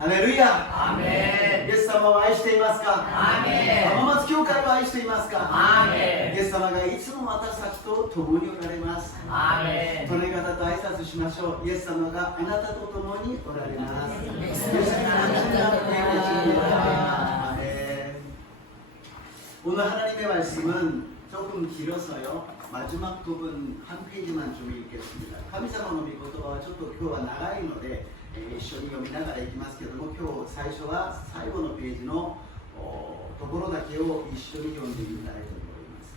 ハレルヤ。アーメン。イエス様を愛していますか？アーメン。浜松教会を愛していますか？アーメン。イエス様がいつも私たちと共におられます。アーメン。隣方と挨拶しましょう。イエス様があなたと共におられます。イエス様오늘 하나님의 말씀은 조금 길어서요. 마지막 부분 한 페이지만 좀 읽겠습니다. 神様の御言葉はちょっと今日は長いので一緒に読みながらいきますけども、今日最初は最後のページのところだけを一緒に読んでみたいと思います。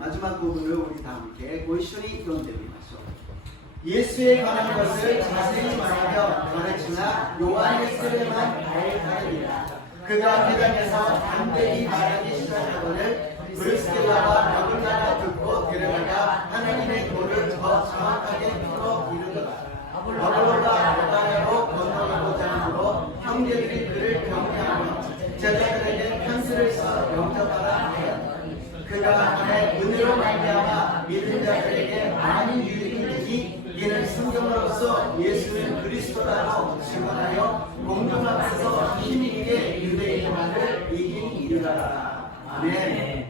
마지막 부분을 우리 다 함께 고一緒に読んでみましょう。 예수에 관한 것을 자세히 말하며 가르치나 요한에게만 가르치리라. 그가 회당에서 담대히 말하기 시작하거늘 브리스길라와 아굴라가 듣고 데려다가 하나님의 도를 더 정확하게 풀어 이르더라. 바울과 바다로 건너가고자 함으로 형제들이 그를 격려하며 제자들에게 편지를 써 영접하라 하였다. 그가 안에 은혜로 말미암아 믿은 자들에게 많이 유익이 되니 이는 성경으로서 예수는 그리스도라고 증언하여 공중 앞에서 힘있게 유대인들을 이긴 이르라. 아멘.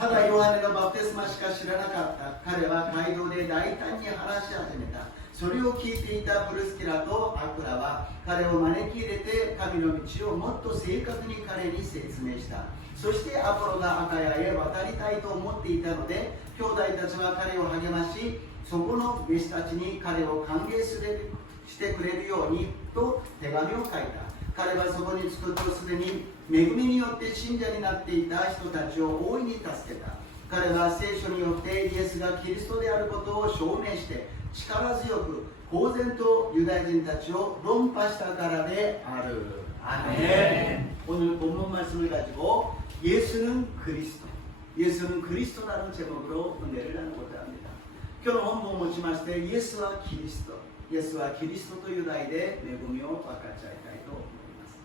ただヨハネのバプテスマしか知らなかった。彼は街道で大胆に話し始めた。それを聞いていたプルスキラとアクラは彼を招き入れて神の道をもっと正確に彼に説明した。そしてアポロがアカヤへ渡りたいと思っていたので兄弟たちは彼を励まし、そこの弟子たちに彼を歓迎してくれるようにと手紙を書いた。彼はそこに着くとすでに恵みによって信者になっていた人たちを大いに助けた。彼は聖書によってイエスがキリストであることを証明して力強く公然とユダヤ人たちを論破したからである。아멘. 오늘 본문 말씀을 가지고 예수는 그리스도, 예수는 그리스도라는 제목으로 은혜를 나누고자 합니다. 今日の本文をもちましてイエスはキリスト、イエスはキリストという題で恵みを分かち合いたいと思います。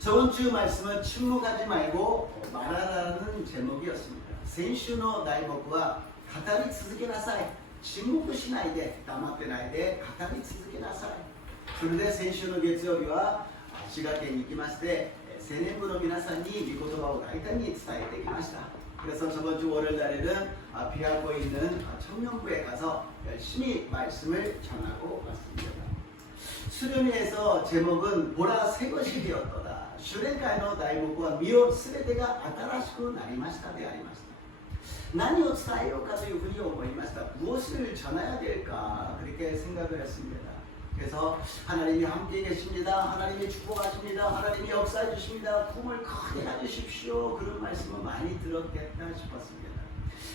저번 주 말씀은 침묵하지 말고 말하라는 제목이었습니다. 先週の題目は語り続けなさい、沈黙しないで、黙ってないで語り続けなさい。それで先週の月曜日は滋賀県に行きまして青年部の皆さんに御言葉を大胆に伝えてきました。 그래서 저번 주 월요일 날에는 비하고 있는 청년부에 가서 열심히 말씀을 전하고 왔습니다. 수련회에서 제목은 보라 새 것이 되었도다. 修練会の題目は見よすべてが新しくなりましたでありました。何を伝えようかというふうに思いました。 무엇을 전해야 될까 그렇게 생각을 했습니다. 그래서 하나님이 함께 계십니다. 하나님이 축복하십니다. 하나님이 역사해 주십니다. 꿈을 크게 가주십시오. 그런 말씀을 많이 들었겠다 싶었습니다.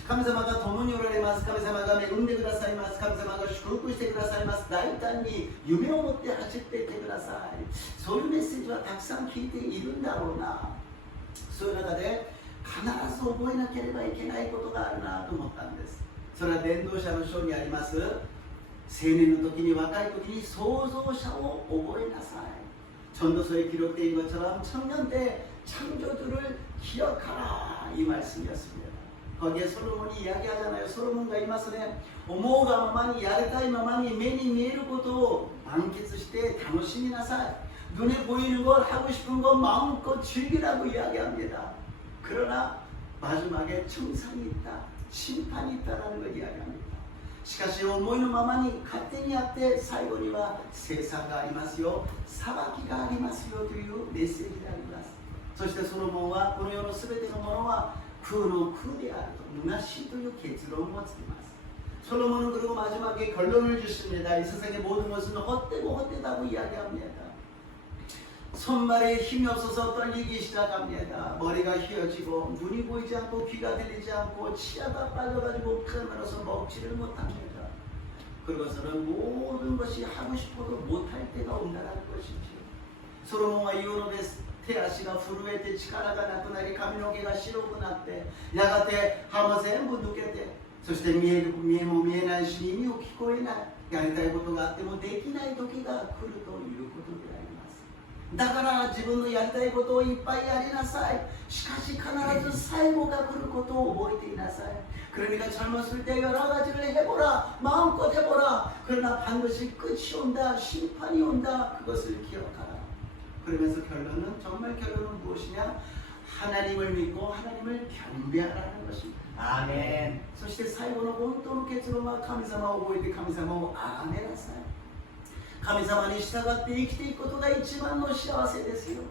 神様が共におられます。神様が恵んでくださいます。神様が祝福してくださいます。大胆に夢を持って走っていってください。そういうメッセージはたくさん聞いているんだろうな。そういう中で必ず覚えなければいけないことがあるなと思ったんです。それは伝道者の書にあります青年の時に若い時に創造者を覚えなさい。 전도서에 기록되어 있는 것처럼 청년 때 창조주를 기억하라 이 말씀이었습니다. 거기에 솔로몬이 이야기하잖아요. 솔로몬과今それ思うがままにやりたいままに目に見えることを満喫して楽しみなさい。 눈에 보이는 것 하고 싶은 것 마음껏 즐기라고 이야기합니다. 그러나 마지막에 청산이 있다, 심판이 있다라는 걸 이야기합니다. しかし思いのままに勝手にやって最後には清算がありますよ、裁きがありますよというメッセージであります。そしてソロモンはこの世のすべてのものは空の空であると虚しいという結論をつけます。 솔로몬은 그리고 마지막에 결론을 주십니다. 이 세상의 모든 것은 헛되고 헛되다고 이야기합니다. 손발에 힘이 없어서 떨리기 시작합니다. 머리가 휘어지고 눈이 보이지 않고 귀가 들리지 않고 치아가 빠져가지고 펴면서 먹지를 못합니다. 그것은 모든 것이 하고 싶어도 못할 때가 온다는 것이죠. 솔로몬과 이혼의 태아씨가震えて力がなくなり髪の毛が白くなってやがて歯も全部抜けてそして見えも見えないし耳も聞こえないやりたいことがあってもできない時が来るということであります。だから自分のやりたいことをいっぱいやりなさい。しかし必ず最後が来ることを覚えていなさい。 그러니까 젊었을 때 여러 가지를 해보라. 마음껏 해보라. 그러나 반드시 끝이 온다. 심판이 온다. 그것을 기억하라. 그러면서 결론은 정말 결론은 무엇이냐? 하나님을 믿고 하나님을 경배하라는 것입니다. 아멘. そして最後の本当の結論は神様を覚えて神様を崇めなさい。神様に従って生きていくことが一番の幸せですよ。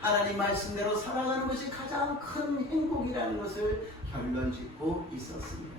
하나님 말씀대로 살아가는 것이 가장 큰 행복이라는 것을 결론짓고 있었습니다.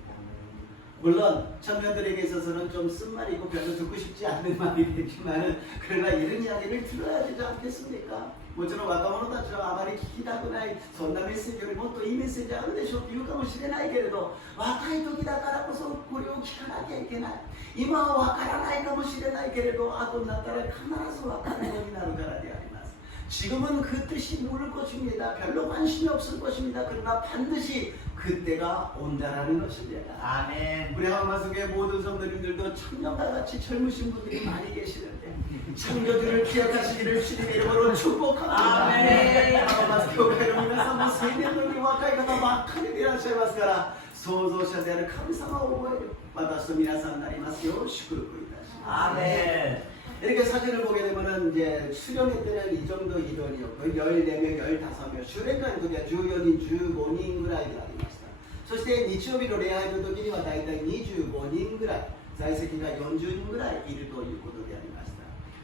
물론 청년들에게 있어서는 좀 쓴말이고 별로 듣고 싶지 않는 말이겠지만 그러나 이런 이야기를 들어야 되지 않겠습니까? 모처럼若者たちはあまり聞きたくないそんなメッセージよりもっといいメッセージあるでしょうと言うかもしれないけれど若い時だからこそこれを聞かなきゃいけない今は分からないかもしれないけれど後になったら必ず分かるようになるからであります 지금은 그 뜻이 모를 것입니다. 별로 관심이 없을 것입니다. 그러나 반드시 그때가 온다라는 것입니다. 아멘. 우리 하마마속의 모든 성도님들도 청년과 같이 젊으신 분들이 많이 계시는데 창조주를 기억하시기를 주님의 이름으로 축복합니다. 아멘. 하마마스 교회를 위해서 뭐 세계적인 와카이方ばっかりでいらっしゃいますから創造者である神様を覚える私と皆さんになりますよう祝福いたします。 아멘. 이렇게 사진을 보게 되면은 이제 수련회 때는 이 정도 인원이었고 14명, 15명, 修練会の時は14人、15人ぐらいでありました。そして日曜日の礼拝の時にはだいたい25人ぐらい、在籍が40人ぐらいいるということでありました。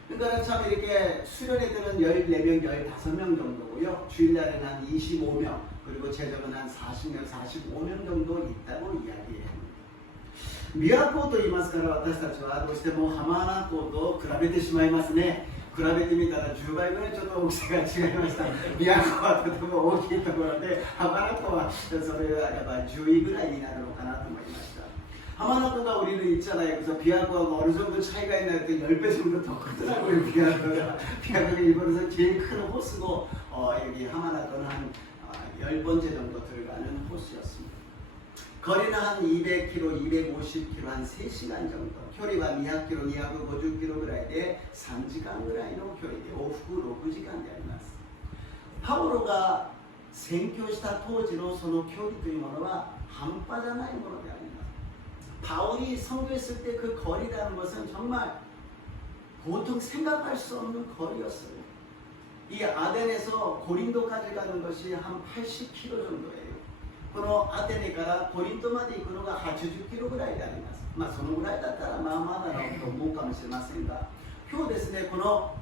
그러니까 참 이렇게 수련회 때는 14명, 15명 정도고요. 주일날에는 한 25명, 그리고 제적은 한 40명, 45명 정도 있다고 이야기해요. 琵琶湖と言いますから私たちはどうしても浜名湖と比べてしまいますね。比べてみたら10倍ぐらいちょっと大きさが違いました。琵琶湖はとても大きいところで浜名湖はそれはやっぱ10位ぐらいになるのかなと思いました。 하마나코가 우리는 있잖아요. 그래서 비아코하고 어느 정도 차이가 있나 했더니 10배 정도 더 크더라고요. 비아코가. 비아코가 일본에서 제일 큰 호수고 여기 하마나코는 한 10번째 정도 들어가는 호수였습니다. 거리는 한 200km, 250km, 한 3시간 정도. 距離は 200km, 250km ぐらいで3時間ぐらいの距離で往復6時間であります。パウロが宣教した当時のその距離というものは半端じゃないものであります。 바울이 선교했을 때 그 거리라는 것은 정말 보통 생각할 수 없는 거리였어요. 이 아덴에서 고린도까지 가는 것이 한 80km 정도예요. このアテネからコリントまで行くのが80キロぐらいであります。まあそのぐらいだったらまあまだだと思うかもしれませんが、今日ですね、この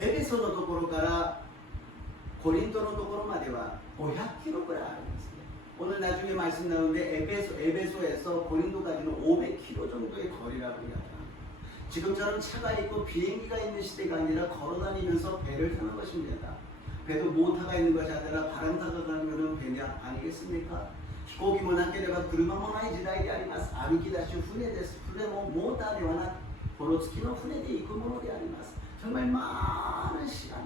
エペソのところからコリントのところまでは500キロぐらいありますね。 오늘 나중에 말씀 나오는데 에베소에서 고린도까지는 500km 정도의 거리라고 이야기합니다. 지금처럼 차가 있고 비행기가 있는 시대가 아니라 걸어다니면서 배를 타는 것입니다. 배도 모터가 있는 것이 아니라 바람 타고 가는 것은 배냐 아니겠습니까?飛行機もなければ車もない時代であります。歩き出し船です。船もモーターではなく幌付きの船で行くものであります。 정말 많은 시간.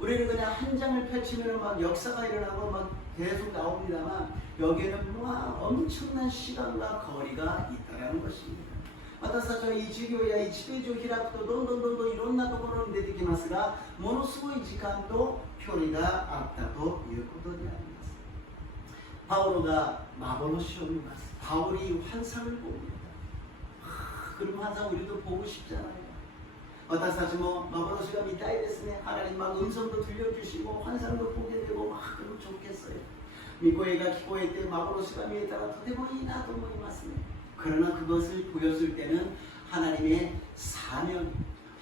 우리는 그냥 한 장을 펼치면 막 역사가 일어나고 막 계속 나옵니다만 여기에는 막 엄청난 시간과 거리가 있다는 것입니다. 私たちは一授業や1ページを開くとどんどんいろんなところに出てきますがものすごい時間と距離があったということであります。 바울가 마보노시를 봅니다. 바울이 환상을 봅니다. 그런 환상 우리도 보고 싶잖아요. 私たちも幻が見たいですね。 하나님 막 음성도 들려주시고 환상도 보게 되고 막 그러면 좋겠어요. 미고에가 기고에 때 마보로시가 미에다가 とてもいいなと思いますね. 그러나 그것을 보였을 때는 하나님의 사명,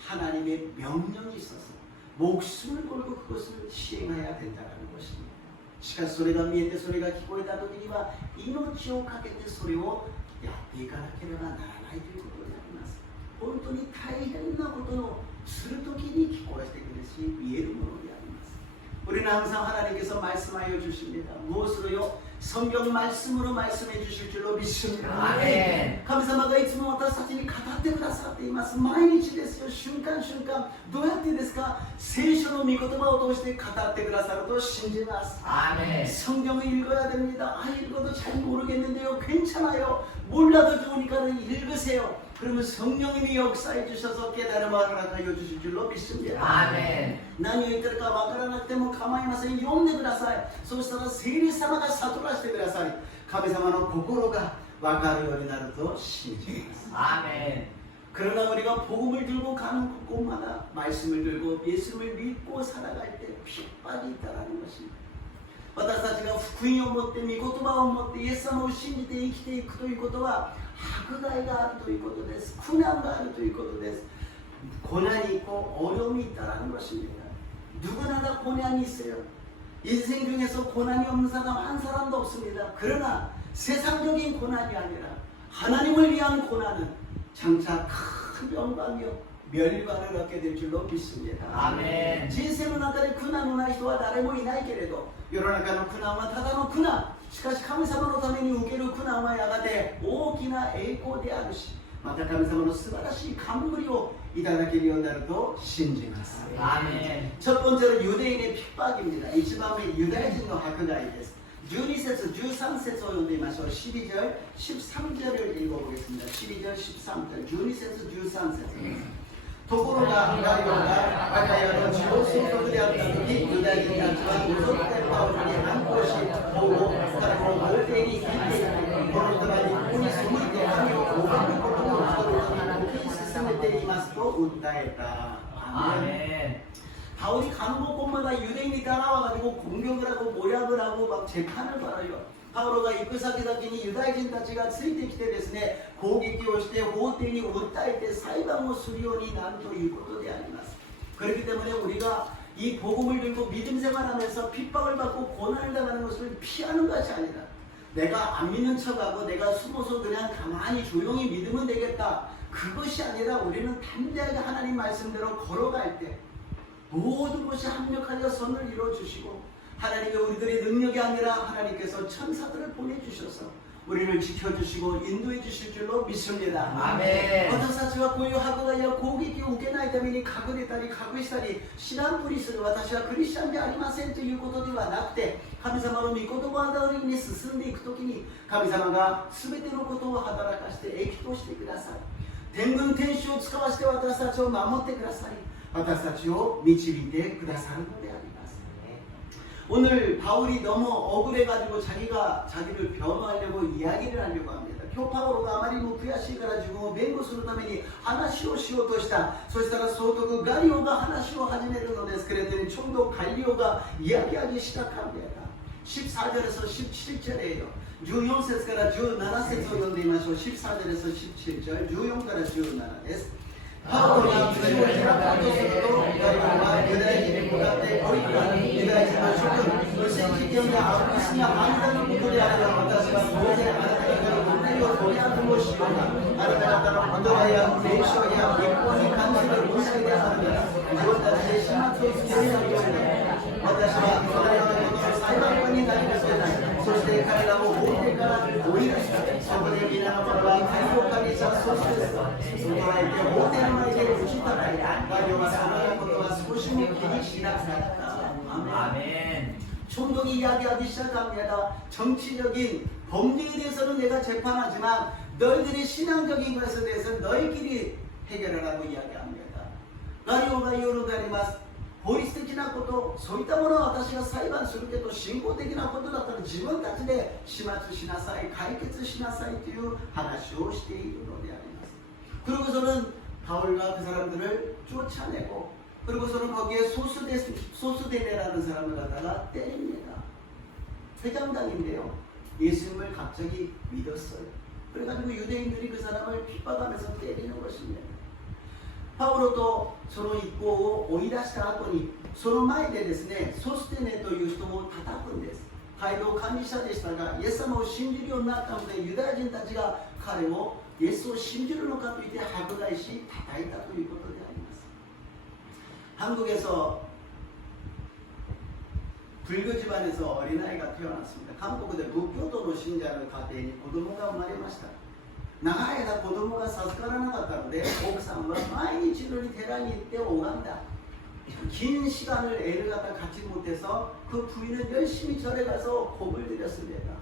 하나님의 명령이 있어서 목숨을 걸고 그것을 시행해야 된다는 것입니다. しかしそれが見えてそれが聞こえた時には命をかけてそれをやっていかなければならないということであります。 本当に大変なことをするときに聞こえてくるし見えるものであります。 우리는 항상 하나님께서 말씀하여 주십니다. 무엇으로요? 성경 말씀으로 말씀해 주실 줄로 믿습니다. 아멘. 神様がいつも私たちに語ってくださっています。毎日ですよ。瞬間瞬間。どうやってですか？聖書の御言葉を通して語ってくださると信じます。 아멘. 성경을 읽어야 됩니다. 아 읽어도 잘 모르겠는데요. 괜찮아요. 몰라도 좋으니까 읽으세요. 그러면 성령님이 역사해 주셔서 깨달음을 허락하여 주실 줄로 믿습니다. 아멘. 何を言ってるかわからなくても構いません。読んでください。そうしたら聖霊様が悟らせてください。神様の心がわかるようになると信じます。 아멘. 그러나 우리가 복음을 들고 가는 곳마다 말씀을 들고 예수님을 믿고 살아갈 때 핍박이 있다는 것입니다. 私たちが福音を持って御言葉を持ってイエス様を信じて生きていくということは迫害があるということです。苦難があるということです。 고난이 있고 어려움이 있다는 것입니다. 누구나 다 고난이 있어요. 인생 중에서 고난이 없는 사람 한 사람도 없습니다. 그러나 세상적인 고난이 아니라 하나님을 위한 고난은 장차 큰 영광이요 멸관을 얻게 될 줄로 믿습니다. 아멘. 人生の中で苦難のない人は誰もいないけれど世の中の苦難はただの苦難。しかし神様のために受ける苦難はやがて大きな栄光であるしまた神様の素晴らしい冠をいただけるようになると信じます。 아멘. 첫 번째로 유대인의 핍박입니다. 一番目ユダヤ人の迫害です。 12節 13節を読んでみましょう。 12절 13절을 읽어보겠습니다. 12절 13절 12節 13節ところがガリオがアカヤの地方総督であった時ユダヤ人たちはこぞってパウロに反抗し王を彼を豪邸に引いていきこの人が一向に背いて神を拝むことを人々に時に進めていますと訴えた。 아멘. 바울이 가는 곳곳마다 유대인이 따라와가지고 공격을 하고 모략을 하고 막 재판을 벌여요. 바울가行く先々にユダヤ人たちがついてきてですね攻撃をして法廷に訴えて裁判をするようになるということであります。 그렇기 때문에 우리가 이 복음을 들고 믿음 생활하면서 핍박을 받고 고난을 당하는 것을 피하는 것이 아니라 내가 안 믿는 척하고 내가 숨어서 그냥 가만히 조용히 믿으면 되겠다. 그것이 아니라 우리는 담대하게 하나님 말씀대로 걸어갈 때 모든 것이 합력하여 선을 이루어주시고 하나님의 우리들의 능력이 아니라 하나님께서 천사들을 보내주셔서 우리를 지켜주시고 인도해 주실 줄로 믿습니다. 아멘. 私たちはこういう迫害や攻撃を受けないために隠れたり隠したり知らんぷりする私はクリスチャンでありませんということではなくて神様の御言葉通りに進んでいくときに神様が全てのことを働かして益としてください。天軍天使を使わして私たちを守ってください。私たちを導いてくださるのであります。 오늘 바울이 너무 억울해가지고 자기가 자기를 변호하려고 이야기를 하려고 합니다. 교파오로가 아마리 뭐悔しいから自分を弁護するために話をしようとした。そしたら総督ガリオが話を始めるのですけれどもちょうどガリオが이야기하기 시작합니다. 14절에서 17절이에요. 14節から17節を読んでみましょう。 14절에서 17절 14から17です。 바울이 주님을 기락하고 있어도 가리오가 유다인에게 보답해 보이니까 유다인은 조금 물생기경에 알고 있으며 아무다는 분들이 아니라私は 모세 아나타이가 분들이요 도리하는 것이오나 아나타이가 먼저가야 내셔야 일본이 간수를 못하게 하느니라 이것까지 심하게 수행하기 전에 私はその裁判官になりました。そして彼らを法廷から追い出した。そこで皆の者は解放官に殺そうして捉えて法廷の前で打ち叩いた。ガリオはそのようなことは少しも気にしなかった。 아멘. 총독이 이야기하기 시작합니다. 정치적인 범죄에 대해서는 내가 재판하지만 너희들의 신앙적인 것에 대해서는 너희끼리 해결하라고 이야기합니다. 가리오가 요르다리마스 法律的なこと、そういったものは私が裁判するけど信仰的なことだったら自分たちで始末しなさい、解決しなさいという話をしているのであります。 그리고서는 바울과 그 사람들을 쫓아내고 그리고서는 거기에 소수대네라는 사람을 갖다가 때립니다. 회장당인데요. 예수님을 갑자기 믿었어요. 그래가지고 유대인들이 그 사람을 핍박하면서 때리는 것입니다. パウロとその一行を追い出した後にその前でですねソステネという人も叩くんです。街道管理者でしたがイエス様を信じるようになったのでユダヤ人たちが彼をイエスを信じるのかといって迫害し叩いたということであります。 한국에서 불교 집안에서 어린아이가 태어났습니다. 한국의 무교도의 신자의 가정에 子供が生まれました。 長い間子供が授からなかったので奥さんは毎日のように寺に行って拝んだ。 긴 시간을 애를 갖다 갖지 못해서 그 부인은 열심히 절에 가서 법을 드렸습니다.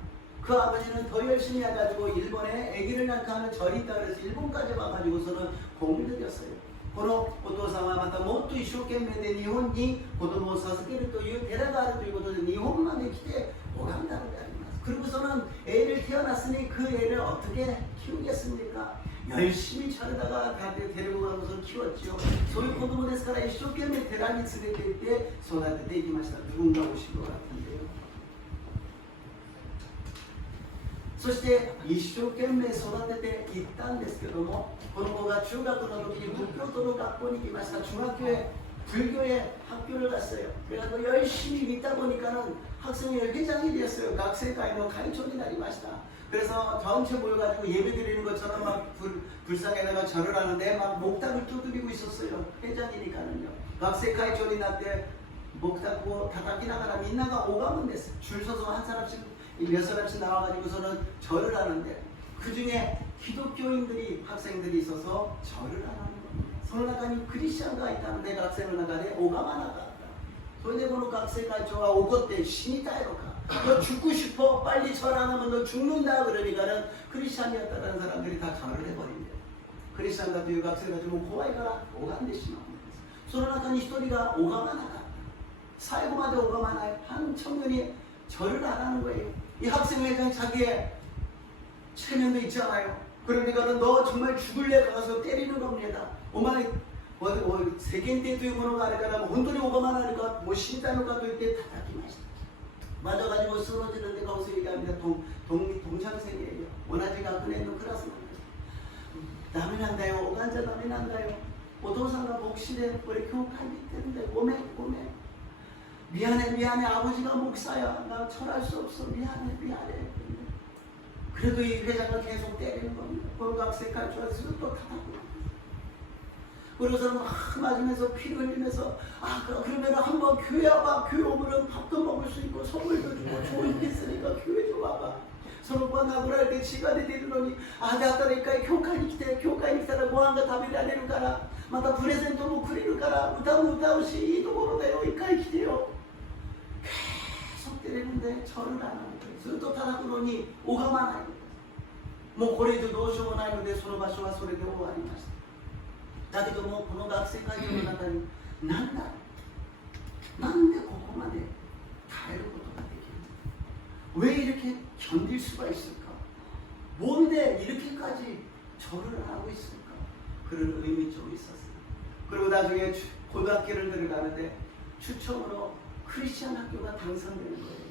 그 그 아버지는 더 열심히 해가지고 일본에 아기를 낳고 절이 있다 그래서 일본까지 와가지고서는 공을 들였어요. このお父さんはまたもっと一生懸命で日本に子供を授けるという寺があるということで日本まで来て拝んだのであります。 그리고서는 애를 태어났으니 그 애를 어떻게 키우겠습니까? 열심히 자르다가 데리고 가고서 키웠지요. 소위 고등어ですから一生懸命寺に連れて行って育てていきました。 누군가 오신 것 같은데요. そして一生懸命育てていったんですけども、この子が中学の時に仏教徒の学校に行きました。 중학교에 불교의 학교를 갔어요. 그래서 열심히 믿다 보니까는 학생회 회장이 되었어요. 각세가의 가이촌이 나리마시다. 그래서 전체 모여가지고 예배 드리는 것처럼 막 불상에다가 절을 하는데 막 목탁을 두드리고 있었어요. 회장이니까는요. 각세가이촌이 났대 목탁 다닦이 나가라 민나가 오가면 됐어요. 줄 서서 한 사람씩 몇 사람씩 나와가지고서는 절을 하는데 그 중에 기독교인들이 학생들이 있어서 절을 하는 겁니다. その中にクリスチャンがいたので学生の中で拝まなかった。それでこの学生会長は怒って死にたいのか너 죽고 싶어 빨리 절 안 하면 너 죽는다 그러니까는 크리스찬이었다는 사람들이 다 절을 해버린대요. 크리스찬 같은 이学生たちも怖いから拝んでしまうんです。その中に一人が拝まなかった。最後まで拝まない한 청년이 절을 안 하는 거예요. 이 학생회장이 자기의 체면도 있지 않아요. 그러니까는 너 정말 죽을래 가서 때리는 겁니다. お前世間体というものがあるから本当に拝まないのかもう死んだのかと言って叩きました。 맞아가지고 쓰러지는데 거기서 얘기합니다. 동창생이에요. 원하지 가끔에는 그렇습니다. 남이 난다요. 오간자 남이 난다요. 오도상가 목실에 우리 교육하기 때문에 고매 미안해 아버지가 목사야. 나 철할 수 없어. 미안해. 그래도 이 회장을 계속 때리는 겁니다. 본각색할 줄 알았으면 또 타고 그래서 막 맞으면서 피를 흘리면서 그러면 한번 교회 와봐. 교회 오면 밥도 먹을 수 있고 선물도 주고 좋은 게 있으니까 교회 좀 와봐. 서로가 나보라 할 때 시간이 되더니 내가 교회に来て교회に来たらご飯が食べられるからまたプレゼントもくれるから歌も歌うしいいところだよ一回来てよ 계속 때리는데 절을 안 하는 거예요. ずっと叩くのに拝まないのです。もうこれ以上どうしようもないのでその場所はそれで終わりました。 だけどもこの学生会議の中になんでここまで耐えることができるの왜 이렇게 견딜 수가 있을까? 뭔데 이렇게까지 절을 하고 있을까? 그런 의미 좀 있었어요. 그리고 나중에 고등학교를 들어가는데 추첨으로 크리스찬 학교가 당선되는 거예요.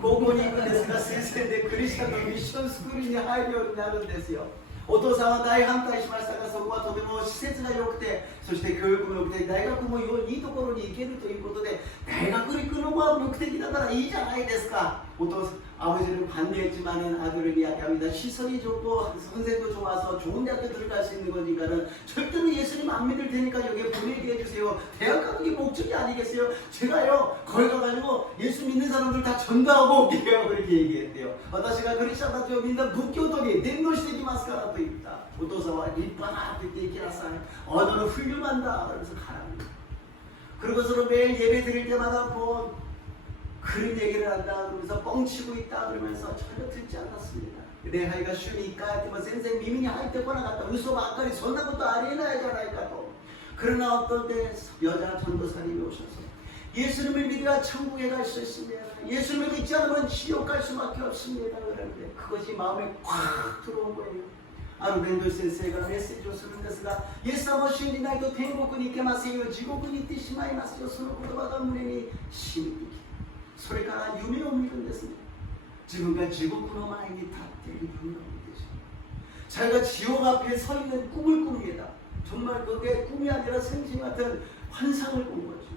高校に行くんですが先生でクリスチャンのミッションスクールに入るようになるんですよ。 お父さんは大反対しましたがそこはとても施設が良くてそして教育も良くて大学もいいところに行けるということで大学に行くのが目的だからいいじゃないですか。 아버지는 반대했지만은 아들을 이야기합니다. 시설이 좋고 선생도 좋아서 좋은 대학교 들어갈 수 있는 거니까는 절대로 예수님 안 믿을 테니까 여기에 보내게 해주세요. 대학 가는 게 목적이 아니겠어요? 제가요 거기 가가지고 예수 믿는 사람들 다 전도하고 올게요. 그렇게 얘기했대요. 私がクリスチャンたちをみんな仏教徒に伝道していきますからと言った。お父さんは立派なと言って行きなさい. 너는 훌륭한다. 그러면서 가랍니다. 그러고서 매일 예배 드릴 때마다 그런 얘기를 한다 그러면서 뻥치고 있다 그러면서 전혀 듣지 않았습니다. 내 아이가 쉬니까 하여튼 선생 미민이 할 때 거나 갔다嘘ばっかりそんなことありえないじゃないかと. 그러나 어떤 때 여자 전도사님이 오셔서 예수님을 믿어야 천국에 갈 수 있습니다. 예수님을 믿지 않으면 지옥 갈 수밖에 없습니다. 그러는데 그것이 마음에 꽉 들어온 거예요. ある伝道師先生がメッセージをするんですが、イエス様を信じないと天国に行けませんよ、地獄に行ってしまいますよ。その言葉が胸に染みてきて、それから夢を見るんですね。自分が地獄の前に立っている夢を見てしまう。자기가 지옥 앞에 서 있는 꿈을 꿉니다. 정말 그게 꿈이 아니라 생신 같은 환상을 꾼 거죠.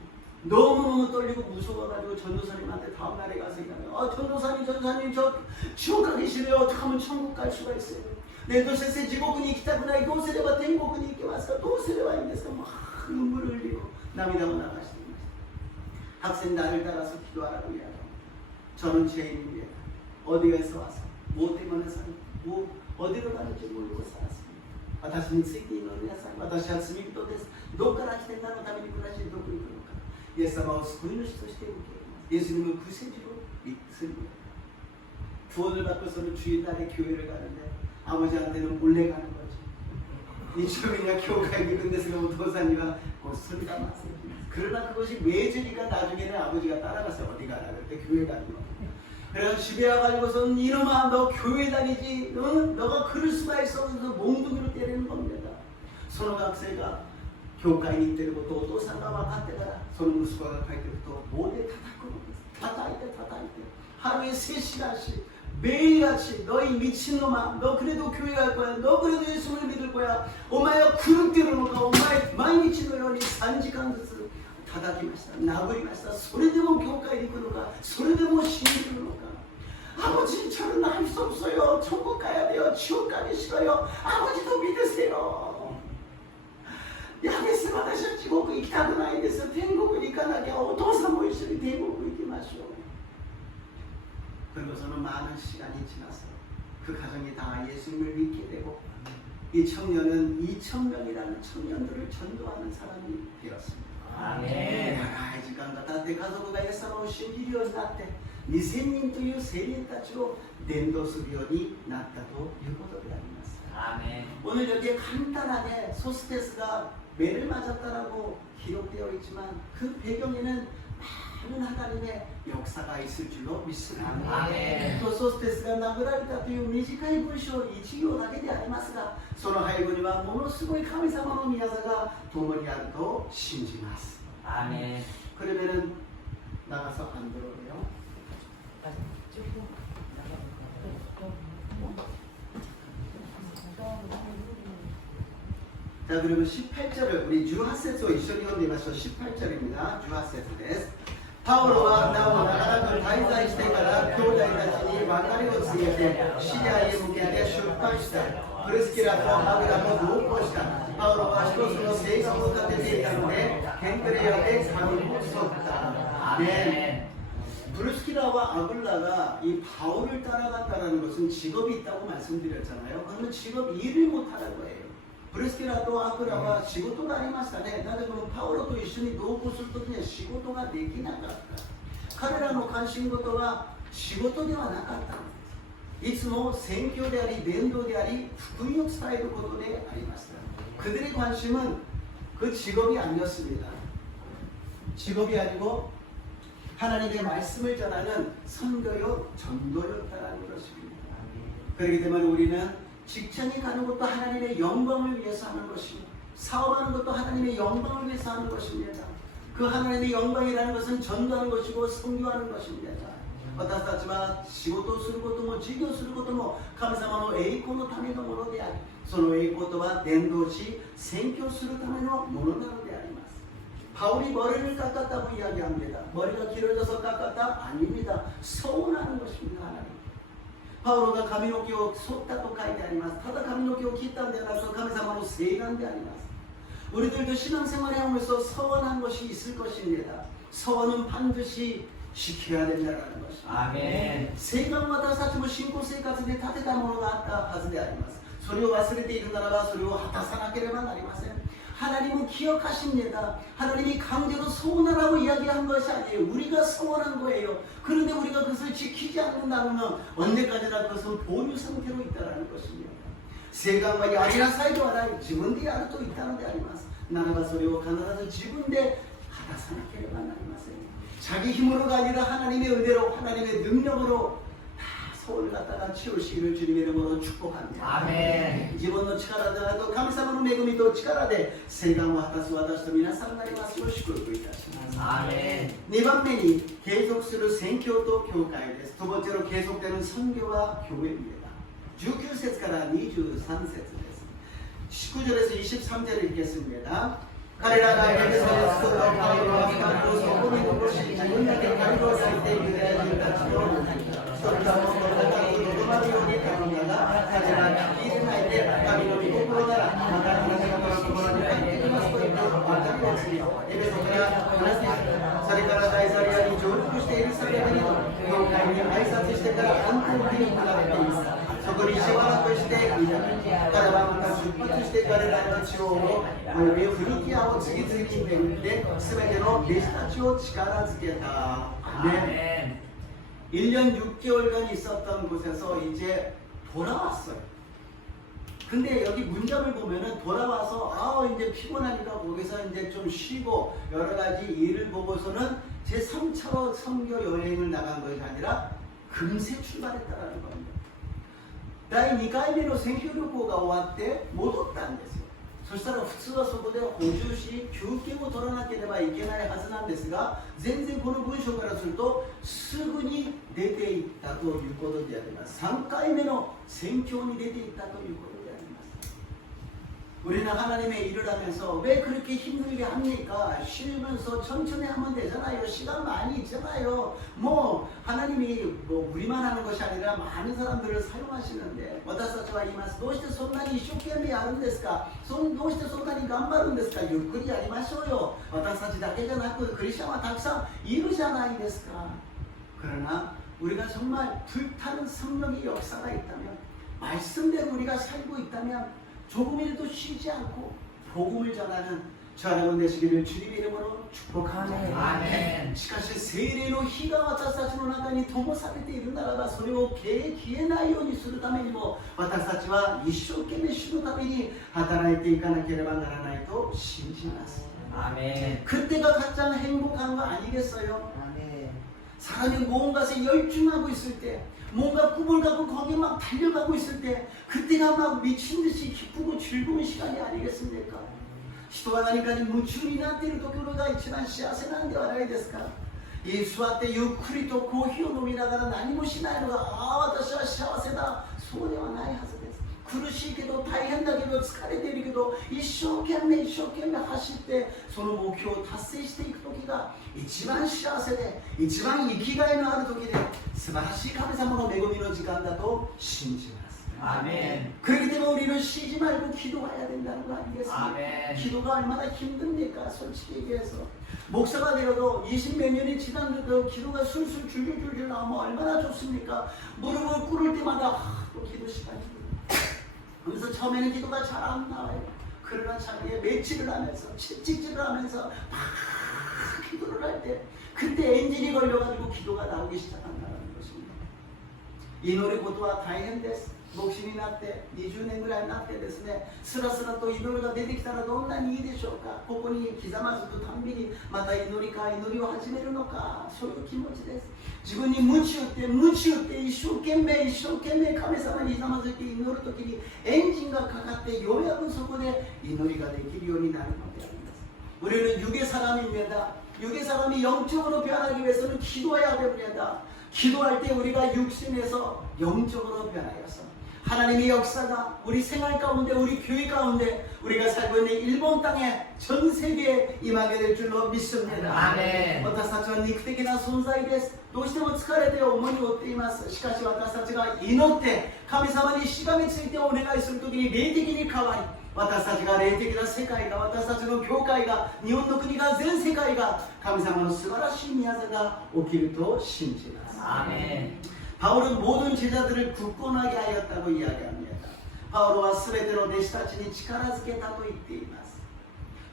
너무너무 떨리고 무서워가지고 전도사님한테 다음날에 가서 얘기하면 전도사님 저 지옥 가기 싫어요. 어떻게 하면 천국 갈 수가 있어요. ね、どうして地獄に行きたくない。どうすれば天国に行けますか。どうすればいいんですか。もう눈물을 흘리고涙を流していました。 학생 나를 따라서 기도하라고 이야기합니다. 저는 죄인입니다. 어디에서 와서 뭐 때문에 살고 어디로 가는지 모르고 살았습니다. 私について祈りなさい。私は罪人です。どこから来て何のために暮らしどこに行くのか。イエス様を救い主として受け入れます。예수님은 구세주로 믿습니다. 구원을 받고서는 주일날에 교회를 가는데 아버지한테는 몰래 가는 거지. 이쯤이냐 교회가 있는 데서 가면 도사님과 소리 담았어요. 그러나 그것이 외주니까 나중에는 아버지가 따라가서 어디 가라 그때 교회 가는 거야. 그래서 집에 와가지고서는 이놈아 너 교회 다니지 너가 그럴 수가 있어 그래서 몽둥이로 때리는 겁니다. 선호학생가 교과인이 때리고 또 상가와 갔대 가라. 선호무수가 갈 때부터 모래 다 닦고 다 하루에 3시간씩 매일같이 너희 미친놈아 너 그래도 교회 갈 거야 너 그래도 예수를 믿을 거야 오마야 구름 띄워놓을까 오마야 많이 미친놈이 산직한 듯을 다다기마시다 나부리마시다 소리대모 교과인이 그러가 소리대모 신이 그러가 아버지 저는 할 수 없어요 천국 가야 돼요 지옥 가기 싫어요 아버지도 믿으세요 야게스 받으셨지고 그 이타도 나이데서天国に 가나게 오토사모 이시리 대국에行きましょう 그러고서는 많은 시간이 지났어. 그 가정이 다 예수님을 믿게 되고 이 청년은 2,000명이라는 청년들을 전도하는 사람이 되었습니다. 아멘. 長い時間が経って家族がイエス様を信じるようになって2000人という青年たちを伝道するようになったということであります。 아멘. 오늘 여기에 간단하게 소스테스가 매를 맞았다라고 기록되어 있지만 그 배경에는 많은 하나님의 역사가 있을 줄로 믿습니다. 아멘. 또 소스테스가殴られたという短い文章1行だけでありますがその背後にはものすごい神様の御業が共にあると信じます。 아멘. 그러면은 나가서 안 들어오래요. 자 그러면 18절을 우리 주하세스 이쇼니読んでみましょう. 18절입니다. 주하세스です. パウロはなお長らく滞在してから兄弟たちに別れを告げてシリアへ向けて出発した。プリスキラとアグラも同行した。パウロは一つの生活を立てていたのでケンクレアで神を襲った。ね。 브루스키라와 아굴라가 이 바울을 따라갔다는 것은 직업이 있다고 말씀드렸잖아요. 그러면 직업 일을 못하는 거예요. 브루스키라도 아굴라와仕事がありましたね。なぜこのパウロと一緒に同行するときには仕事ができなかった。彼らの関心事は仕事ではなかった。いつも宣教であり伝道であり福音を伝えることでありました。그들의 관심은 그 직업이 아니었습니다. 직업이 아니고 하나님의 말씀을 전하는 선교요 전도였다는 것입니다. 그렇기 때문에 우리는 직장에 가는 것도 하나님의 영광을 위해서 하는 것이고 사업하는 것도 하나님의 영광을 위해서 하는 것입니다. 그 하나님의 영광이라는 것은 전도하는 것이고 선교하는 것입니다. 私たちは仕事をすることも事業をすることも神様の栄光のためのものでありその栄光とは伝道し宣教するためのものなのであります. 바울이 머리를 깎았다고 이야기합니다. 머리가 길어져서 깎았다? 아닙니다. 서운하는 것입니다. 하나님. 바울가 가미노키を剃ったと書いてあります。ただ髪の毛を切ったんではなく神様の聖願であります. 우리들도 신앙생활에 하면서 서원한 것이 있을 것입니다. 서원은 반드시 지켜야 된다는 것입니다. 아멘. 세간은 私たちも信仰生活で立てたものがあったはずであります。それを忘れているならばそれを果たさなければなりません. 하나님은 기억하십니다. 하나님이 강제로 서원하라고 이야기한 것이 아니에요. 우리가 서원한 거예요. 그런데 우리가 그것을 지키지 않는다면 언제까지나 그것은 보류 상태로 있다는 것입니다. 세간과 야리나 사이도 하나自分でやると言ったのであります。ならばそれを必ず自分で果たさなければなりません. 자기 힘으로가 아니라 하나님의 은혜로 하나님의 능력으로 서울 갖다가 채우시기를 주님의 이름으로 축복합니다. 아멘. 自分の力でなく神様の恵みと力で聖願を果たす私と皆さんがありますよう祝福いたします. 아멘. 2番目に継続する宣教と教会です. 두 번째로 계속되는 선교와 교회입니다. 19節から23節です. 19절에서 23절을 읽겠습니다. 彼らがエペソで作ったパウロはそこに残し自分だけ解放されてユダヤ人たちを人々の戦いにとどまるように頼んだが彼らが聞き入れないで神の御心ならまたあなた方のところに帰ってきますと言って分かりを告げエペソから話してそれから大サリアに上陸してエルサレムにと教会に挨拶してからアントニオに向かっています。そこにしばらくしていた。彼はまた出発して彼らの地方をおよびフリキアを次々に巡って全ての弟子たちを力づけた。 아멘. 1년 6개월간 있었던 곳에서 이제 돌아왔어요. 근데 여기 문장을 보면은 돌아와서 이제 피곤하니까 거기서 이제 좀 쉬고 여러 가지 일을 보고서는 제 3차로 선교 여행을 나간 것이 아니라 금세 출발했다라는 겁니다. 第2回目の選挙旅行が終わって戻ったんですよ。そしたら普通はそこで補充し休憩を取らなければいけないはずなんですが、全然この文章からするとすぐに出ていったということであります。3回目の宣教に出ていったということであります。 우리는 하나님의 일을 하면서 왜 그렇게 힘들게 합니까? 쉬면서 천천히 하면 되잖아요. 시간 많이 있잖아요. 뭐 하나님이 뭐 우리만 하는 것이 아니라 많은 사람들을 사용하시는데 私たちは言います。どうしてそんなに一生懸命やるんですか？どうしてそんなに頑張るんですか？ゆっくりやりましょうよ。私たちだけじゃなくクリスチャンはたくさんいるじゃないですか。 그러나 우리가 정말 불타는 성령의 역사가 있다면, 말씀대로 우리가 살고 있다면 조금이라도 쉬지 않고 복음을 전하는 저 여러분 되시기를 주님의 이름으로 축복합니다. 아멘. しかし聖霊の火が私たちの中に灯されているならば、それを消えないようにするためにも私たちは一生懸命主のために働いていかなければならないと信じます。 아멘. 그때가 가장 행복한 거 아니겠어요? 아멘. 사람이 무언가에 열중하고 있을 때, 뭔가 꿈을 갖고 거기에 막 달려가고 있을 때, 그때가 막 미친 듯이 기쁘고 즐거운 시간이 아니겠습니까? 人は何かに夢中になっているところが一番幸せなんではないですか？座ってゆっくりとコーヒーを飲みながら何もしないのが、私は幸せだ、そうではないはずです。苦しいけど大変だけど疲れているけど一生懸命走ってその目標を達成していく時が一番幸せで一番生きがいのある時で、素晴らしい神様の恵みの時間だと信じます。 아멘. 그렇기 때문에 우리는 쉬지 말고 기도해야 된다는 거 아니겠습니까? 아멘. 기도가 얼마나 힘듭니까? 솔직히 얘기해서 목사가 되어도 20몇 년이 지났는데도 기도가 술술 줄줄줄줄 나오면 얼마나 좋습니까? 무릎을 꿇을 때마다 또 기도 시간이고, 그래서 처음에는 기도가 잘 안 나와요. 그러나 자기의 매치를 하면서 채찍질을 하면서 막 기도를 할 때 그때 엔진이 걸려가지고 기도가 나오기 시작한다는 것입니다. 이 노래 고도와 다이앤데스 牧師になって20年ぐらいになってですね、スラスラと祈りが出てきたらどんなにいいでしょうか。ここに刻まずくたんびにまた祈りを始めるのか、そういう気持ちです。自分に鞭打って一生懸命神様にひざまずいて祈るときにエンジンがかかってようやくそこで祈りができるようになるのであります。 우리는 육의 사람입니다. 육의 사람이 영적으로 변하기 위해서는 기도해야 됩니다. 기도할 때 우리가 육신에서 영적으로 변하여서 하나님의 역사가 우리 생활 가운데, 우리 교회 가운데, 우리가 살고 있는 일본 땅에 전 세계에 임하게 될 줄로 믿습니다. 아멘. 私たちは肉的な存在です。どうしても疲れて重荷を負っています。しかし私たちが祈って神様にしがみついてお願いするときに霊的に変わり、私たちが霊的な世界が、私たちの教会が、日本の国が、全世界が神様の素晴らしい宮座が起きると信じます。 아멘. 바울은 모든 제자들을 굳건하게 하였다고 이야기합니다. 바울과 스베드로弟子たちに力づけたと言っています。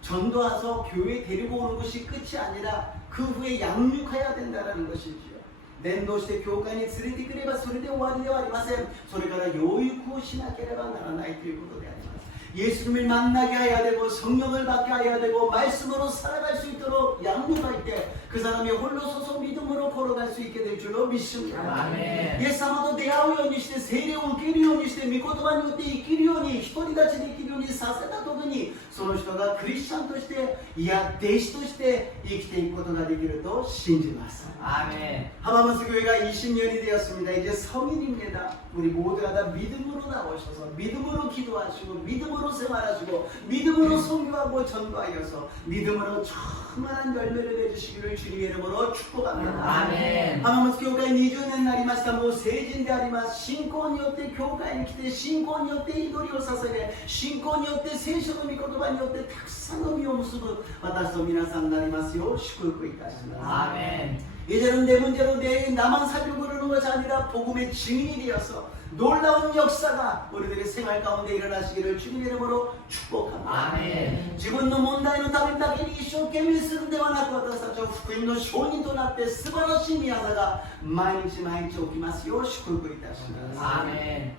전도해서 교회에 데리고 오는 것이 끝이 아니라 그 후에 양육해야 된다는 것이지요. 伝道して教会に連れてくればそれで終わりではありません。それから養育をしなければならないということであります。 예수님을 만나게 해야 되고 성령을 받게 해야 되고 말씀으로 살아갈 수 있도록 양육할 때 그 사람이 홀로 서서 믿음으로 걸어갈 수 있게 될 줄로 믿습니다. 아멘. イエス様と出会うようにして聖霊を受けるようにして御言葉によって生きるように独り立ちで生きるようにさせた時にその人がクリスチャンとしていや弟子として生きていくことができると信じます。 아멘. 하마마스 교회가 20년이 되었습니다. 이제 성인입니다. 우리 모두가 다 믿음으로 나오셔서 믿음으로 기도하시고 믿음으로 생활하시고 믿음으로 선교하고 전도하여서 믿음으로 충만한 열매를 내주시기를 주님의 이름으로 축복합니다. 아멘. 하마마스 교회가 20年になりました。もう成人であります。信仰によって教会に来て信仰によって祈りを捧げ信仰によって聖書の御言葉によってたくさんの実を結ぶ私と皆さんになりますよう祝福いたします。 아멘. 이제는 내 문제로 나만 살려고 그러는 것이 아니라 복음의 증인이 되어서 놀라운 역사가 우리들의 생활 가운데 일어나시기를 주님의 이름으로 축복합니다. 아멘. 自分の問題のためだけに一生生懸命するんではなく、私たちは福音の証人となって素晴らしい宮座が毎日毎日起きますよう祝福いたします。 아멘.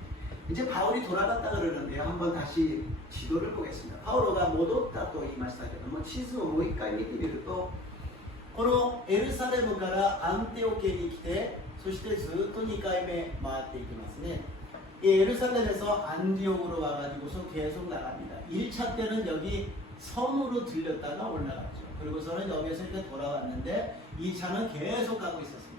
이제 바울이 돌아갔다 그러는데요. 한번 다시 지도를 보겠습니다. 바울가 못왔다と言いましたけども、地図をもう一回見てみると、このエルサレムからアンテオケに来て、そしてずっと2回目回っていきますね. 이 예루살렘에서 안디옥으로 와가지고서 계속 나갑니다. 1차 때는 여기 섬으로 들렸다가 올라갔죠. 그리고서는 여기에서 이렇게 돌아왔는데 2차는 계속 가고 있었습니다.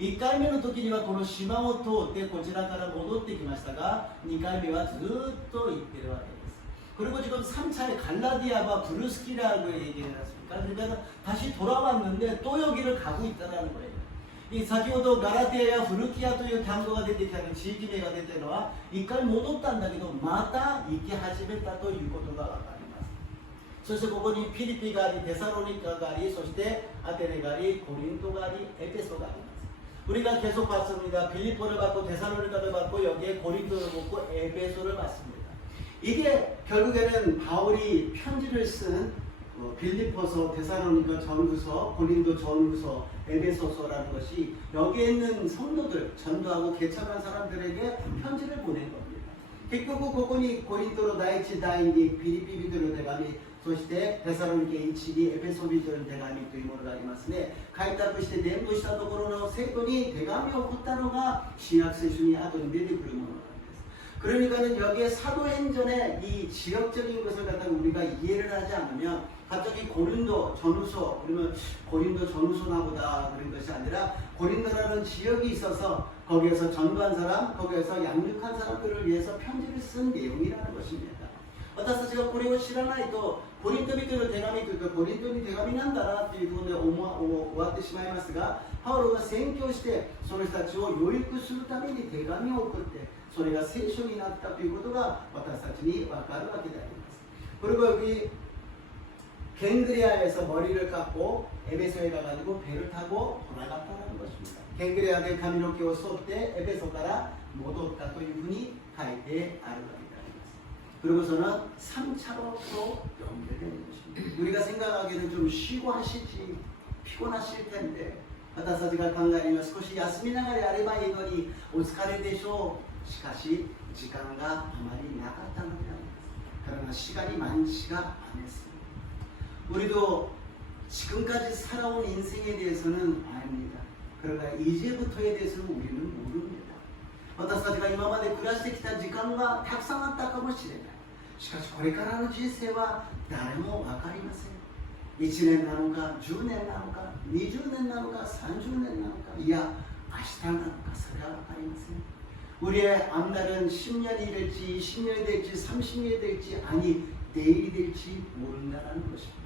1回目の時にはこの島を通ってこちらから戻ってきましたが、2回目はずっと行ってるわけです. 그리고 지금 3차에 갈라디아와 브루스키라고 얘기를 했습니까? 그러니까 다시 돌아왔는데 또 여기를 가고 있다는 거예요. 先ほどガラテヤやフルキアという単語が出てきたの、地域名が出てるのは一回戻ったんだけどまた行き始めたということがわかります。そしてここにピリピがあり、テサロニカがあり、そしてアテネがあり、コリントがあり、エペソがあります。 우리가 계속 봤습니다. 빌립보를 받고 데살로니가를 받고 여기에 고린도를 받고 에베소를 받습니다. 이게 결국에는 바울이 편지를 쓴 빌립보서, 데살로니가 전후서, 고린도 전후서, 에베소서라는 것이 여기에 있는 성도들, 전도하고 개척한 사람들에게 편지를 보낸 겁니다. 결국 그분이 고린도로第一第二ピリピ人の手紙、そしてテサロニケ1にエペソビ人の手紙というものがありますね。開拓して伝道したところの生徒に手紙を送ったのが新約聖書に後に出てくるものなんです。 그러니까는 여기에 사도행전의 이 지역적인 것을 갖다가 우리가 이해를 하지 않으면 갑자기 고린도 전후서, 그러면 고린도 전후서나 보다 그런 것이 아니라 고린도라는 지역이 있어서 거기에서 전도한 사람, 거기에서 양육한 사람들을 위해서 편지를 쓴 내용이라는 것입니다. 私たちがこれを知らないと、コリント人の手紙というと、コリントに手紙なんだなというふうに終わってしまいますが、パウロが宣教して、その人たちを養育するために手紙を送って、それが聖書になったということが私たちに分かるわけであります。 그리고 여기 갱그레아에서 머리를 깎고 에베소에 가가지고 배를 타고 돌아갔다는 것입니다. 갱그레아의 가미노키오 쏟대 에베소가라 못왔다というふうに書いてあるわけであります. 그리고서는 3차로 또 연결되는 것입니다. 우리가 생각하기에는 좀 쉬고 하시지 피곤하실 텐데 私たちが考えるには少し休みながらやればいいのにお疲れでしょう。しかし時間があまりなかったのであります. 그러나 시간이 많지가 않았습니다. 우리도 지금까지 살아온 인생에 대해서는 압니다. 그러나 이제부터에 대해서는 우리는 모릅니다. 私たちが今まで暮らしてきた時間がたくさんあったかもしれない。しかしこれからの人生は誰も分かりません。1年なのか10年なのか20年なのか30年なのか、いや明日なのか、それは分かりません。 우리의 앞날은 10년이 될지 20년이 될지 30년이 될지 아니 내일이 될지 모른다는 것입니다.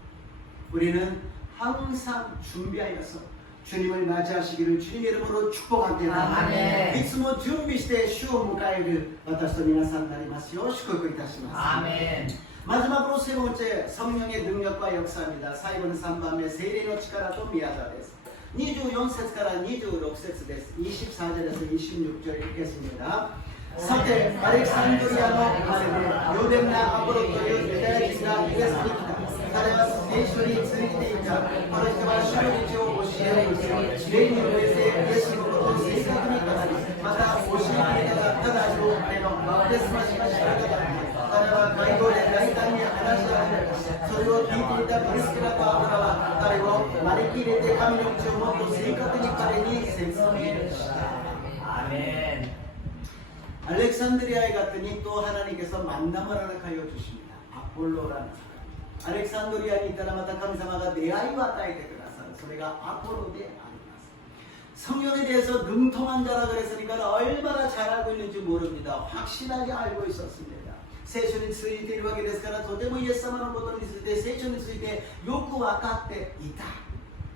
우리는 항상 준비하여서 주님을 맞이하시기를 주님의 이름으로 축복합니다.いつも準備して主を迎える私と皆さんになりますよう祝福いたします. 아멘. 마지막으로 세 번째, 성령의 능력과 역사입니다. 最後の3番目、聖霊の力と宮座です. 24節から26節です。24절에서 26절 읽겠습니다. さて、アレクサンドリアの生まれで、ヨデムナ・アポロというユダヤ人がイエスに来た。彼は聖書についていた。この人は主の道を教える人。霊に触れてイエスのことを正確に語り、また教えていたが、ただヨハネのバプテスマしか知らなかった。 彼は街道で大胆に話し始めた。それを聞いていたプリスキラとアブラは彼を招き入れて神の道をもっと正確に彼に説明した. 아멘. 알렉산드리아에 갔더니 또 하나님께서 만남을 허락하여 주십니다. 아폴로라는 사람. 알렉산드리아에 있다가 마다 감사마가 내아이와 따이게 들어서 소리가 아폴로데 아니마스. 성령에 대해서 능통한 자라 그랬으니까 얼마나 잘 알고 있는지 모릅니다. 확실하게 알고 있었습니다. 聖書についているわけですから、とてもイエス様のことについて、聖書についてよく分かっていた。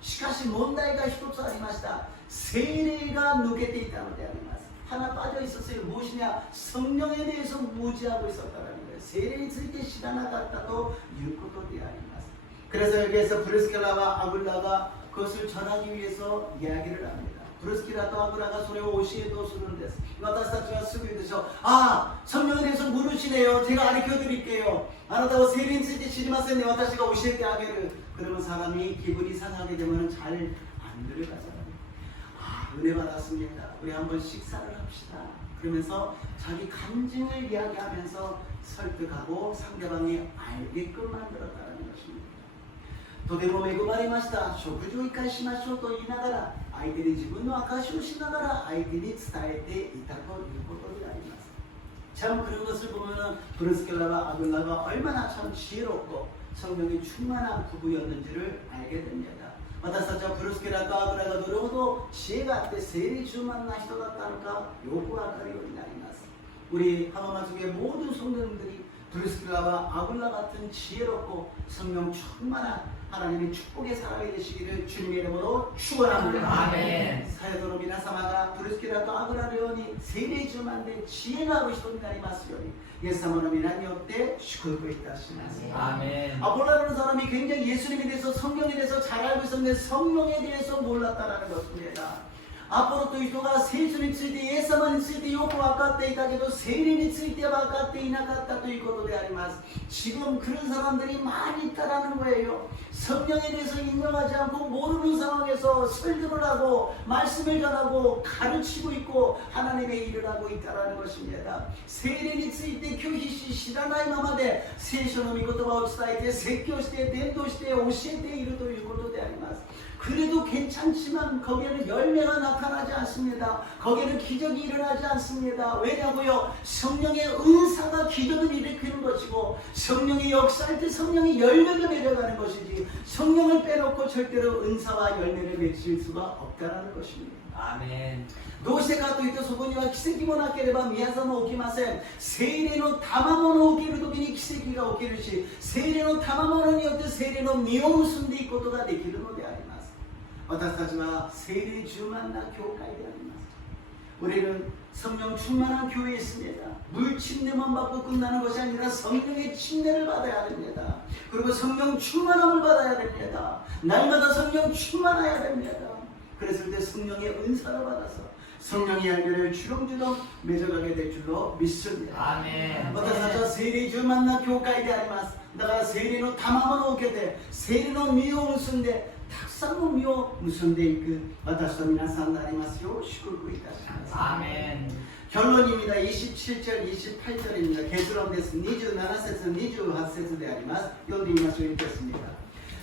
しかし問題が一つありました。聖霊が抜けていたのであります。 하나 빠져 있었어요. 무엇이냐? 성령에 대해서 무지하고 있었다는 거예요. 세례에ついて 知らなかったということであります. 그래서 여기에서 브리스킬라와 아굴라가 그것을 전하기 위해서 이야기를 합니다. プロスキラと油がそれを教えとするんです。私たちはすぐ言うでしょう。성령에 대해서 모르시네요. 제가 가르쳐 드릴게요. あなたは聖霊について知りませんね. 私が教えてあげる. 그러면 사람이 기분이 상하게 되면 잘 안 들어가잖아요. 은혜 받았습니다. 우리 한번 식사를 합시다. 그러면서 자기 간증을 이야기하면서 설득하고 상대방이 알게끔 만들었다는 것입니다. とても恵まれました。食事を生かしましょうと言いながら、相手に自分の証しをしながら相手に伝えていたということであります。참 그런 것을 보면 브리스길라와 아굴라가 얼마나 참 지혜롭고 성령이 충만한 부부였는지를 알게 됩니다. 私たちはプルスケラとアブラがどれほど知恵があって聖霊充満な人だったのかよくわかるようになります。 우리 하마마족의 모든 성도님들이 브리스길라와 아굴라 같은 지혜롭고 성령 충만한 하나님의 축복의 사람이 되시기를 주님의 이름으로 축원합니다. 아멘. 사역으로 미나사마가 브리스길라とアグラのように聖霊充満で知恵のある人になりますようにイエス様の皆によって祝福いたします。 아멘. 아볼라라는 사람이 굉장히 예수님에 대해서 성경에 대해서 잘 알고 있었는데 성령에 대해서 몰랐다는 것입니다. アポロという人が聖書についてイエス様についてよく分かっていたけど聖霊については分かっていなかったということであります。 지금 그런 사람들이 많이 있다라는 거예요. 성령에 대해서 인정하지 않고 모르는 상황에서 설교를 하고 말씀을 전하고 가르치고 있고 하나님의 일을 하고 있다라는 것입니다.聖霊について拒否し知らないままで聖書の御言葉を伝えて説教して伝道して教えているということであります。 그래도 괜찮지만 거기에는 열매가 나타나지 않습니다. 거기에는 기적이 일어나지 않습니다. 왜냐고요? 성령의 은사가 기적을 일으키는 것이고 성령의 역사할 때 성령의 열매를 맺어가는 것이지 성령을 빼놓고 절대로 은사와 열매를 맺을 수가 없다는 것입니다. 아멘. どうしてかというとそこには奇跡もなければ宮座も起きません。聖霊の賜物を受けるときに奇跡が起きるし聖霊の賜物によって聖霊の実を結んでいくことができるのであります。 私たちは聖霊充満な教会であります。 우리는 성령 충만한 교회에 있습니다. 물 침례만 받고 끝나는 것이 아니라 성령의 침례를 받아야 됩니다. 그리고 성령 충만함을 받아야 됩니다. 날마다 성령 충만해야 됩니다. 그랬을 때 성령의 은사를 받아서 성령의 열매를 주렁주렁 맺어가게 될 줄로 믿습니다. 아멘. 私たちは聖霊充満な教会であります。だから聖霊の賜物を受けて聖霊の実を結んで たくさんの実を結んでいく私と皆さんでありますよう祝福いたします。 아멘. 결론입니다. 27절 28절입니다. 게스론です. 27節 28節であります。読んでみましょう。읽겠습니다.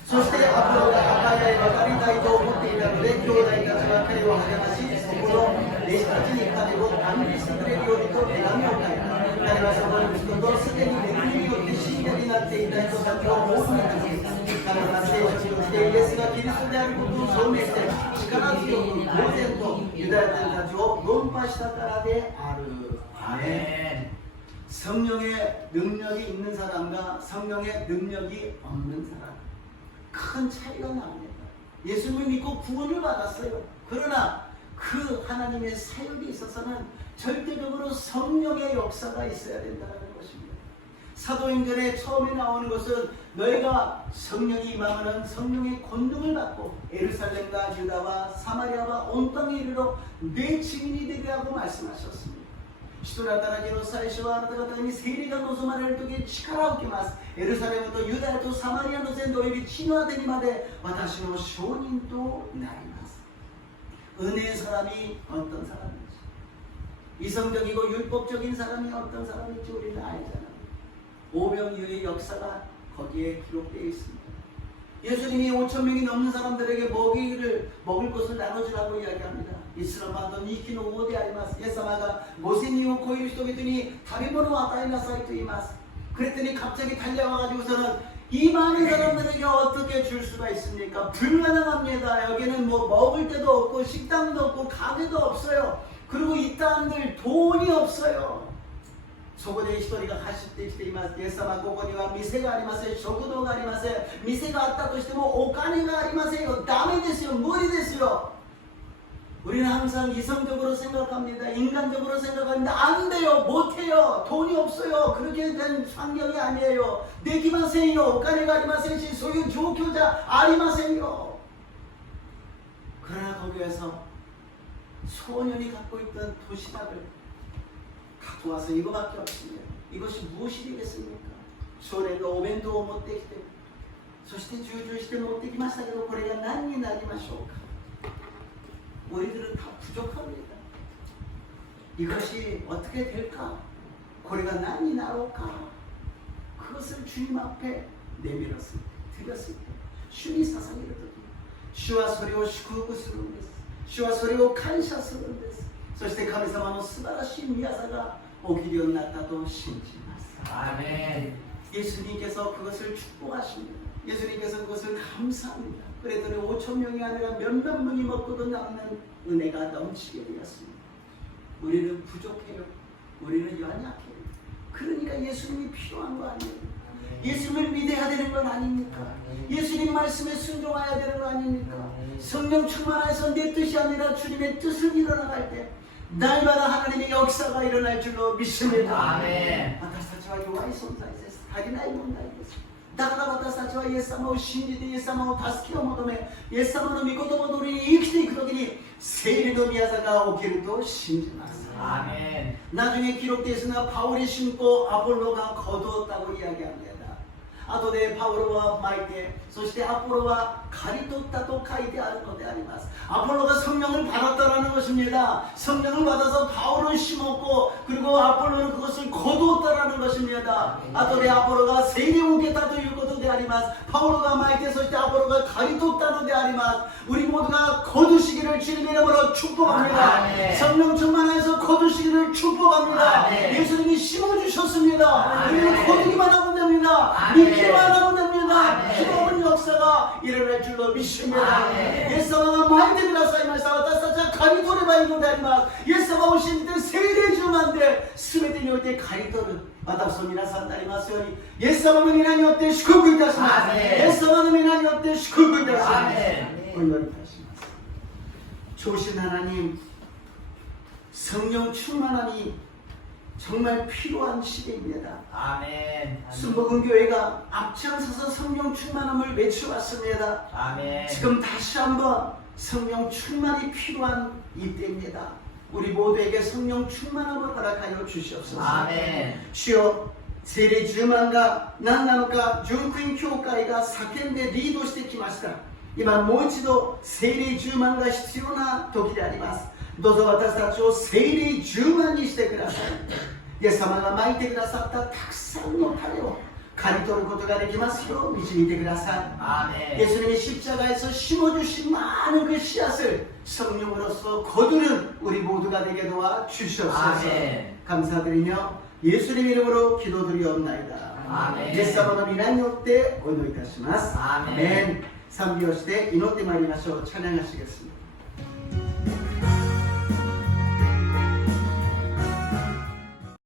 そしてアポロがアカヤへ渡りたいと思っていたので兄弟たちは彼を励ましそこの弟子たちに彼を管理してくれるようにと手紙を書いた。彼はそこに人とすでに恵みによって信者になっていた人たちを多くにかけた。 彼は聖書によってイエスがキリストであることを証明して力強く公然とユダヤ人たちを論破したからである。 아멘. 성령의 능력이 있는 사람과 성령의 능력이 없는 사람 큰 차이가 납니다. 예수님을 믿고 구원을 받았어요. 그러나 그 하나님의 사역에 있어서는 절대적으로 성령의 역사가 있어야 된다는 것입니다. 사도행전에 처음에 나오는 것은 너희가 성령이 임하면 성령의 권능을 받고 예루살렘과 유다와 사마리아와 온 땅에 이르러 내 증인이 되리라고 말씀하셨습니다. 使徒らたらきの最初はあなた方に聖霊が望まれるとき力を受けます。エルサレムとユダヤとサマリアの全土および地の果てにまで私の証人となります。 은혜의 사람이 어떤 사람인지 이성적이고 율법적인 사람이 어떤 사람인지 우리는 알잖아요. 오병이어의 역사가 거기에 기록되어 있습니다. 예수님이 5,000명이 넘는 사람들에게 먹을 것을 나눠주라고 이야기합니다. 이스라엘도 니키노 오데 아리마스. 예수마가 모세니오 고이를人々に食べ物を与えなさいと言います. 그랬더니 갑자기 달려와가지고서는 이 많은 사람들에게 어떻게 줄 수가 있습니까? 불가능합니다. 여기는 뭐 먹을 데도 없고 식당도 없고 가게도 없어요. 그리고 이 땅들 돈이 없어요. そこで一人が走ってきています。イエス様、ここには店がありません。食堂がありません。店があったとしてもお金がありませんよ。ダメですよ。無理ですよ。 우리는 항상 이성적으로 생각합니다. 인간적으로 생각합니다. 안 돼요. 못 해요. 돈이 없어요. 그렇게 된 환경이 아니에요. 내기마세요. 오카네가 아리마센시 소유 조교자 아리마세요. 그러나 거기에서 소년이 갖고 있던 도시락을 갖고 와서 이거밖에 없습니다. 이것이 무엇이 되겠습니까? 少年がお弁当を持ってきて、そして従順して持ってきましたけど、これが何になりましょうか。 우리들은 다 부족합니다. 이것이 어떻게 될까? 고래가 난이 나올까? 그것을 주님 앞에 내밀었을 때, 드렸을 때, 주님이 사상이를 듣고, 주와 소리を祝福するんです。主はそれを感謝するんです。そして神様の素晴らしい御業が起きるようになったと信じます。 아멘. 예수님께서 그것을 축복하십니다. 예수님께서 그것을 감사합니다. 그랬더니 5,000명이 아니라 몇몇 명이 먹고도 남는 은혜가 넘치게 되었습니다. 우리는 부족해요. 우리는 연약해요. 그러니까 예수님이 필요한 거 아니에요. 예수님을 믿어야 되는 건 아닙니까? 예수님 말씀에 순종해야 되는 거 아닙니까? 성령 충만해서 내 뜻이 아니라 주님의 뜻을 일어나갈 때 날마다 하나님의 역사가 일어날 줄로 믿습니다. 아멘. 私たちは弱い存在です。足りない問題です。だから私たちはイエス様を信じてイエス様を助けを求め、イエス様の御言葉通りに生きていくときに聖霊の御業が起きると信じます。 아멘. 나중에 기록되어 있으나 바울이 심고 아폴로가 거두었다고 이야기합니다. 아도데 바울과 마이테, そして 아폴로가 가리떴다고 書いてあるのであります. 아폴로가 성령을 받았다라는 것입니다. 성령을 받아서 바울은 심었고 그리고 아폴로는 그것을 거두었다라는 것입니다. 아도데 아폴로가 세례를受けたということであります. 바울과 마이테, そして 아폴로가 가리떴다のであります. 우리 모두가 거두시기를 주님의 이름으로 축복합니다. 아멘. 성령 충만해서 거두시기를 축복합니다. 아멘. 예수님이 심어주셨습니다. 아멘. 우리는 거두기만 하면 됩니다. 아멘. 믿기만 하면 됩니다. 아멘. 기도하는 역사가 일어날 줄로 믿습니다. 아멘. イエス様が前に出てくださいました。私たちは刈り取ればいいのであります。イエス様を信じて聖霊充満で全てにおいて刈り取る。私の皆さんになりますように、イエス様の皆によって祝福いたします。イエス様の皆によって祝福いたします。 아멘. お祈りいたします。 좋으신 하나님, 성령 충만함이 정말 필요한 시대입니다. 아멘. 순복음교회가 앞장서서 성령 충만함을 외쳐왔습니다. 아멘. 지금 다시 한번 성령 충만이 필요한 이때입니다. 우리 모두에게 성령 충만함을 허락하여 주시옵소서. 아멘. 주여, 세례 주만가何なのか純福音教会が叫んでリードしてきました。今もう一度聖霊充満が必要な時であります。どうぞ私たちを聖霊充満にしてください。イエス様がまいてくださったたくさんの種を刈り取ることができますよう導いてください。 아멘. 예수님이 십자가에서 심어주신 많은 그 씨앗을 성령으로서 거두는 우리 모두가 되게 도와 주시옵소서. 아멘. 감사드리며 예수님 이름으로 기도드리옵나이다. 아멘. イエス様の皆によってお祈りいたします。アーメン。賛美をして祈ってまいりましょう。찬양하시겠습니다.